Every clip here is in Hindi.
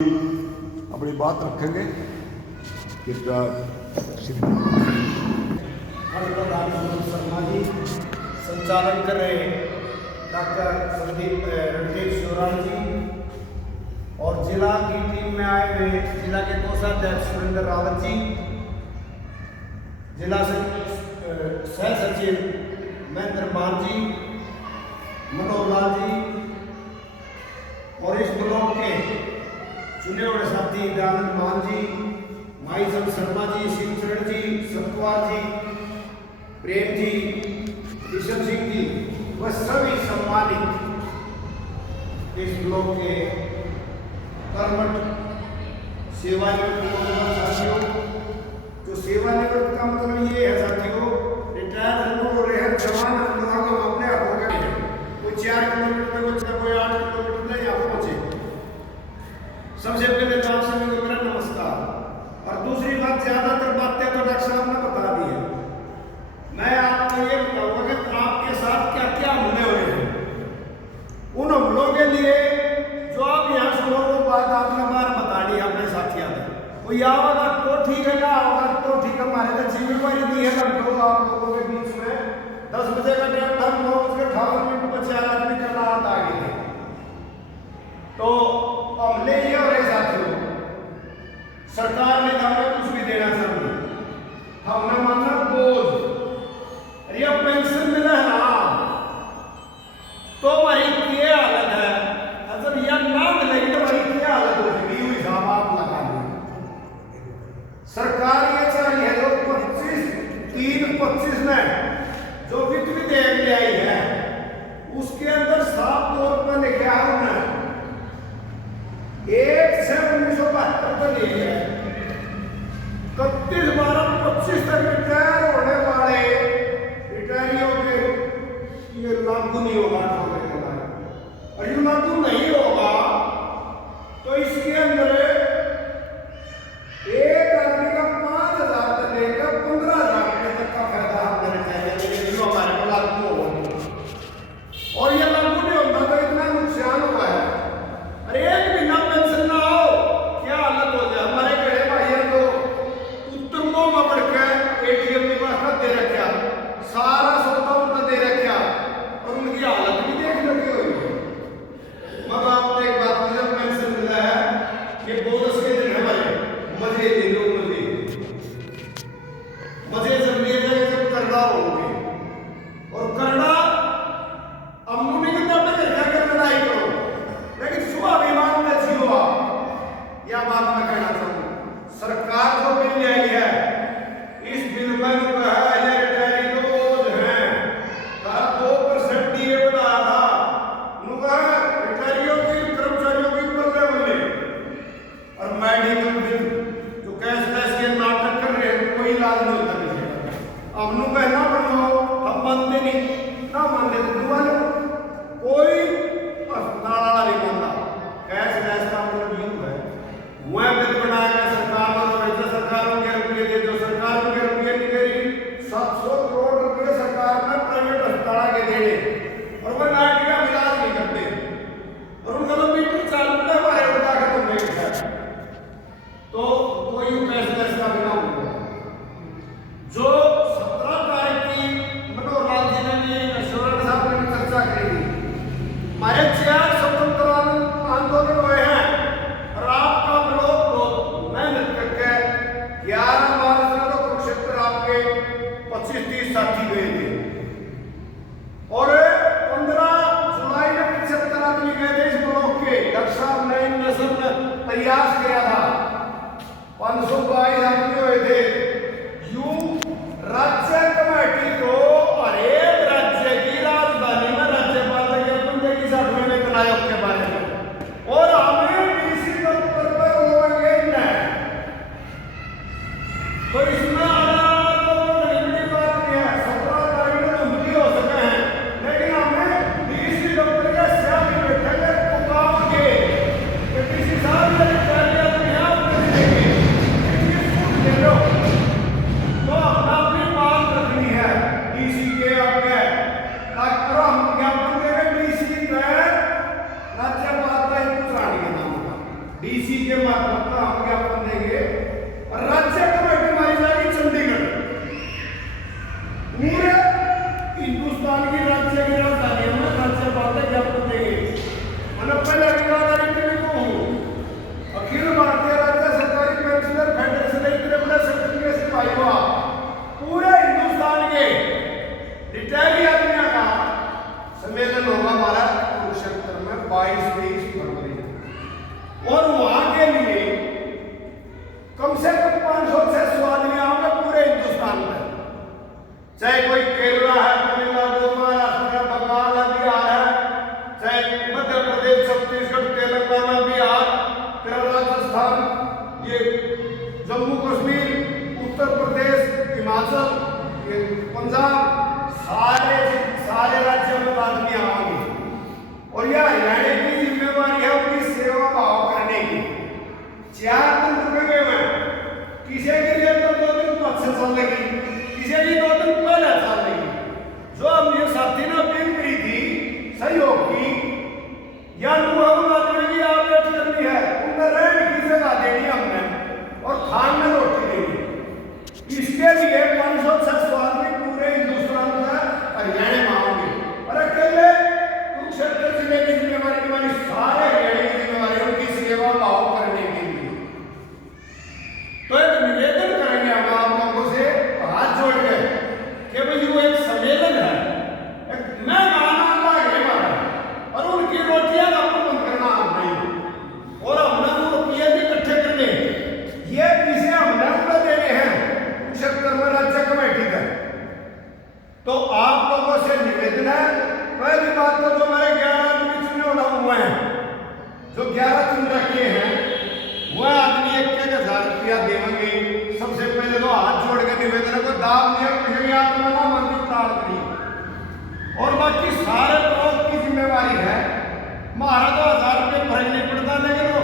अपनी बात रखेंगे। कृपया शर्मा जी संचालन कर रहे डॉक्टर रणदीप शिवराम जी और जिला की टीम में आए हुए जिला के कोषाध्यक्ष सुरेंद्र रावत जी, जिला सह सचिव महेंद्र मान जी, मनोहर लाल जी और इस ब्लॉक के चुने हुए साथी दयानंद मान जी, माईचंद शर्मा जी, शिवचरण जी, सतपाल जी, प्रेम जी, किशन सिंह जी व सभी सम्मानित इस ब्लॉक के कर्मठ सेवानिवृत्त साथियों। जो सेवानिवृत्त का मतलब ये है साथियों, रिटायर हो रहे हैं जवान अपने हाथों के कोई 4 किलोमीटर में कोई 8 किलोमीटर में यहाँ पहुंचे। सबसे पहले तो आप सभी को मेरा नमस्कार। और दूसरी बात, ज्यादातर बातें तो डॉक्टर साहब ने बता दी है। मैं आपको ये बताऊंगा कि आपके साथ क्या क्या हमले हुए हैं। उन हमलों के लिए जो आप यहाँ सुनो वो बात आपने बार बता दी अपने साथियों ने। कोई आवागा तो ठीक है, ना आवागा तो ठीक है। हमारे तो जिम्मेवारी दी है हम लोग आप लोगों के बीच में 10 बजे का टाइम था, 9:58 बचे आदमी करना आ गए। तो हमले ये हो रहे साथियों, सरकार ने हमें कुछ भी देना चाहिए, हमने माना बोझ। अरे अब पेंशन मिला है ना, तो हमारी क्या हालत है। अगर यह ना मिलेगी तो हमारी क्या हालत होगी, हुई हिसाब आप लगा लीजिए। सरकार ये चाहिए जो 25 में जो वित्त विधेयक ले आई है उसके अंदर साफ तौर पर लिखा है उन्हें 1 से 1972 तक ले है 31/12/25 तक रिटायर होने वाले रिटायरियों के ये लागू नहीं होगा। और ये लागू नहीं होगा तो इसके अंदर एक आदमी का 5,000 से लेकर 15,000 तक का फायदा हम देना चाहिए जो हमारे को लागू होगा। और ये लागू नहीं होता तो इतना नुकसान हुआ है। अरे एक महीना पेंशन ना हो क्या हालत हो जाए। हमारे बड़े भाइयों को उत्तरों में बढ़ के एटीएम की व्यवस्था दे रखा, सारा सौदा उनका दे रखा और उनकी हालत भी देख लगी हुई है। मगर आपको एक बात जब पेंशन मिला है ये बोनस के दिन है भाई, मजे ले लो मजे जब लिए जाए जब करना होगी और करना अमूनी के तब तक क्या लड़ाई करो, लेकिन स्वाभिमान में जियो आप। यह बात मैं कहना चाहूँ, सरकार जो बिल आई है इस बिल में कहा है रिटायरी को बोझ है, कहा 2% डीए बढ़ा था, रिटायरियों की कर्मचारियों की बल्ले और मेडिकल बिल जो कैशलेस के नाटक कर रहे हैं कोई इलाज नहीं होता। अब नु कहना बनाओ हम मानते नहीं ना मानते तो दुआ लो, कोई अस्पताल वाला नहीं मानता। कैशलेस का मतलब यूं है वह मार्फत हम ज्ञापन देंगे और राज्य कमेटी मारी जाएगी चंडीगढ़। पूरे हिंदुस्तान की राज्य की राजधानी में राज्यपाल ने ज्ञापन देंगे। मतलब पहले अखिल भारतीय राज्य सरकारी पेंशनर फेडरेशन पूरे हिंदुस्तान के रिटायरी आदमियों का सम्मेलन होगा हमारा कुरुक्षेत्र में 22-23 फरवरी। और वहां के लिए कम से कम 500-600 आदमी आओगे पूरे हिंदुस्तान में, चाहे कोई केरला है, तमिलनाडु, महाराष्ट्र, बंगाल, बिहार है, चाहे मध्य प्रदेश, छत्तीसगढ़, तेलंगाना, बिहार, राजस्थान, ये जम्मू कश्मीर, उत्तर प्रदेश, हिमाचल, ये पंजाब, सारे राज्यों में आदमी आएंगे। और यह हरियाणा की जिम्मेवारी है उनकी सेवा भाव करने की। 4 दिन रुकेंगे में, किसी के लिए तो 2 दिन पक्ष चल लेगी, किसी की 2 दिन पहले चल लेगी। जो हम ये साथी ने अपील करी थी सहयोग की या अनुभव आदमी की आवेट करनी है, उन्हें रहने की जगह देनी हमने और खान में रोटी देनी। इसके लिए 500-600 आदमी पूरे हिंदुस्तान में हरियाणा में आओगे। और अकेले कुरुक्षेत्र जिले की जिम्मेवारी की सारे हरियाणा की जिम्मेवारी उनकी सेवा भाव करने के लिए। तो एक निवेदन करेंगे हम आप लोगों से हाथ जोड़ के कि भाई वो एक सम्मेलन है, मैं गाना लागे हमारा और उनकी रोटियां का प्रबंध करना हम नहीं, और हमने वो रुपये भी इकट्ठे करने, ये पीछे हमने उन्हें देने हैं कुरुक्षेत्र में राज्य कमेटी का। तो आप लोगों से निवेदन है, पहली बात तो जो मेरे 11 आदमी चुने हुए हैं, जो 11 चुन रखे हैं, वह आदमी 1,000 रुपया देंगे। सबसे पहले तो हाथ जोड़ के निवेदन है, को दाम दिया आत्मा मंदिर प्राण करिए। और बाकी सारे लोग की जिम्मेवारी है, हमारा तो 1000 रुपये फर्क नहीं पड़ता, लेकिन वो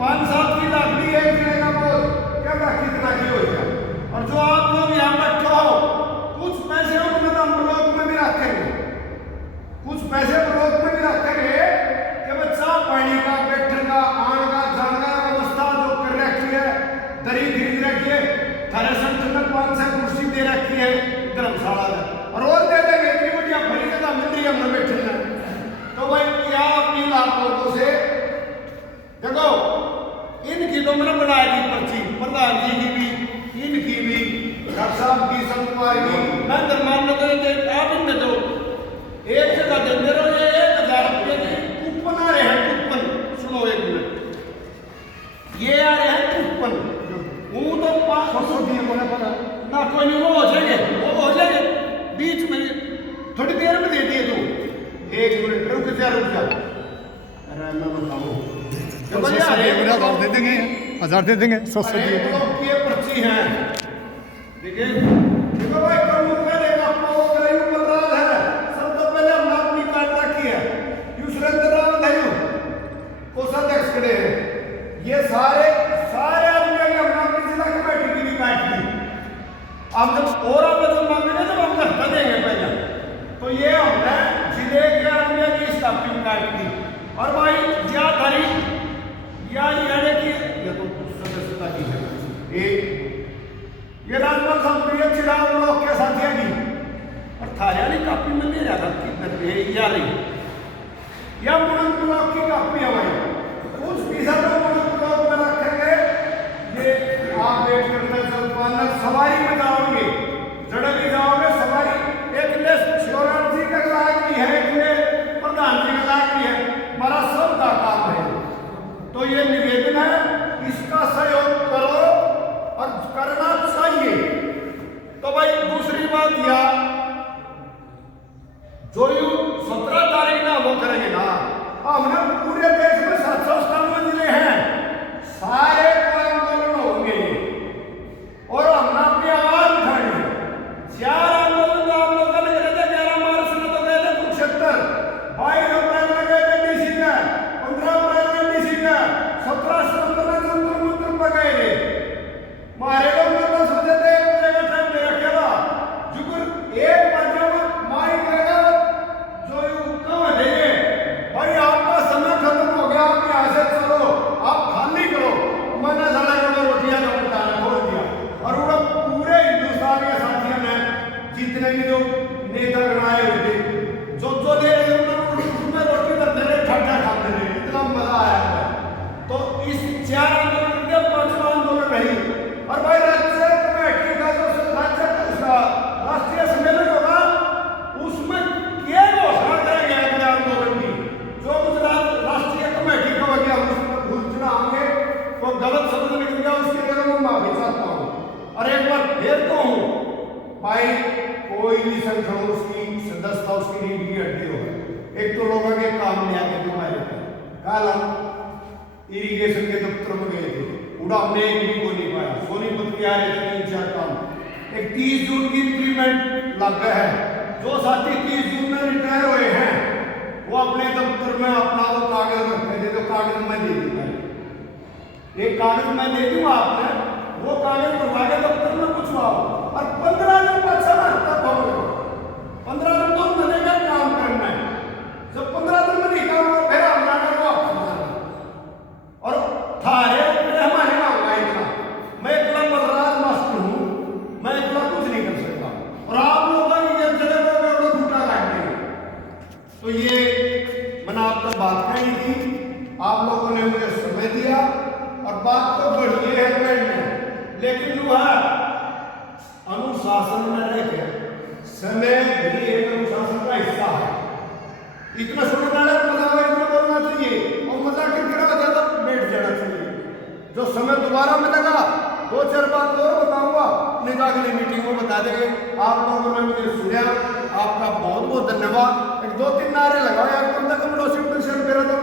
5-7 की लाखड़ी है इतने का बोल क्या कितना की हो जाए। और जो आप लोग यहाँ बैठे हो, कुछ पैसे उन्हें हम ब्लॉक में भी रखेंगे, कुछ पैसे ब्लॉक में भी रखेंगे कि बच्चा पानी का, बैठने का, आने का, जाने का व्यवस्था जो कर रखी है, दरी खरीद रखी है, थारे संगठन में 5-6 कुर्सी दे रखी है धर्मशाला में, और दे देंगे इतनी बढ़िया बड़ी जगह मिल रही है हमने बैठे हैं। तो भाई क्या अपील आप लोगों से, देखो इनकी तो मैंने बनाई थी पर्ची, प्रधान जी की भी, इनकी भी, डॉक्टर साहब की, संकुमार की, मैं दरमान नगर आप इनमें दो एक जगह देते रहो। ये 1000 रुपये की कूपन आ रहे हैं, कूपन सुनो एक मिनट, ये आ रहे हैं कूपन, वो तो 500 दिए को पता ना, कोई नहीं, वो हो जाएंगे, वो हो जाएंगे बीच में, थोड़ी देर में दे दिए तू, 1 मिनट रुक जा। अरे मैं बताऊँ दे देंगे, 1000 दे देंगे, 100 ये पर्ची है, देखिए देखो भाई प्रमुख में देखा पाओ करायु बलराज है, सब तो पहले हमने अपनी काट रखी है, युसरेंद्र राव धयु कोषाध्यक्ष खड़े हैं, ये सारे आदमी के हमने अपनी जिला कमेटी की भी काट दी। अब जब और आवेदन मांगेंगे तो हम करता देंगे पहले, तो ये हमने जिले के आदमी की स्थापना काट दी। और भाई क्या तारीख या यानी कि ये तो सदस्यता की है, ये राजपाल साहब प्रिय चिराग ब्लॉक के साथियों की, और थारियाली कापी में नहीं रहा कितने या नहीं, या मुनंद ब्लॉक की कापी हमारी, उस पीछा तो मुनंद ब्लॉक में रखेंगे। ये आप वेट करते हैं, सवारी में जाओगे, जड़े भी जाओगे, सवारी एक ने शिवराज जी का लाग भी है, एक ने प्रधान जी का लाग भी है, हमारा सबका काम है। तो ये निवेदन है, इसका सहयोग करो और करना चाहिए। तो भाई दूसरी बात यह, जो 17 तारीख ना वो करेंगे ना, हमने पूरे देश में 797 जिले हैं, सारे आंदोलन होंगे और हमने अपनी आवाज उठानी है। 4 आंदोलन आप लोग गए थे, 11 मार्च में तो गए थे कुरुक्षेत्र, 22 अप्रैल में गए थे डीसी का, 15 अप्रैल में डीसी का, 17 सितंबर में जंतर मंतर पर गए थे। हमारे लोग 10 बजे थे, 1 बजे का टाइम दे रखा था, जुगर 1 बजे में माइक लगा इस 4 आंदोलन के 5वां आंदोलन नहीं। और भाई राज्य कमेटी का जो राष्ट्रीय सम्मेलन होगा उसमें क्या घोषणा करेंगे अगले आंदोलन की। जो गुजरात राष्ट्रीय कमेटी का वजह हम उसमें भूल चुनाएंगे तो गलत शब्द निकल गया, उसके लिए मैं माफी चाहता हूँ। और एक बार फिर तो हूँ भाई, कोई भी संगठन उसकी सदस्यता उसकी रीढ़ की हड्डी हो। एक तो लोगों के काम में आके तुम्हारे कल हम इरिगेशन के दफ्तर में गए थे, उड़ा हमने एक भी को नहीं पाया। सोनीपत के आ रहे थे 3-4 काम। एक 30 जून की इंक्रीमेंट लग गया है। जो साथी 30 जून में रिटायर हुए हैं वो अपने दफ्तर में अपना वो कागज रखते थे, तो कागज मैं दे दूंगा, एक कागज मैं दे दूंगा, आपने वो कागज बनवा के दफ्तर में पूछवाओ। और 15 दिन पाछा तक हो 15 दिन तो मैंने का काम करना है। जब 15 दिन में नहीं काम हुआ फिर हम जाकर वापस जाना। और थारे हमारे मांगा इतना, मैं इतना बलराज मास्टर हूँ, मैं इतना कुछ नहीं कर सकता। और आप लोगों की जब चले वो झूठा काटते हैं। तो ये मैंने आपसे बात कही थी, आप लोगों ने मुझे समय दिया और बात तो बढ़ी है में, लेकिन वह अनुशासन में रहकर समय भी एक अनुशासन का हिस्सा है। इतना सुनने वाला मजा हुआ, इतना बोलना चाहिए और मजा कितना ज्यादा बैठ जाना चाहिए। जो समय दोबारा मिलेगा 2-4 बात और बताऊंगा, नहीं तो अगली मीटिंग में बता देंगे। आप लोगों ने मुझे सुना, आपका बहुत बहुत धन्यवाद। 1-2-3 नारे लगाओ यार, कम से कम 200% मेरा तो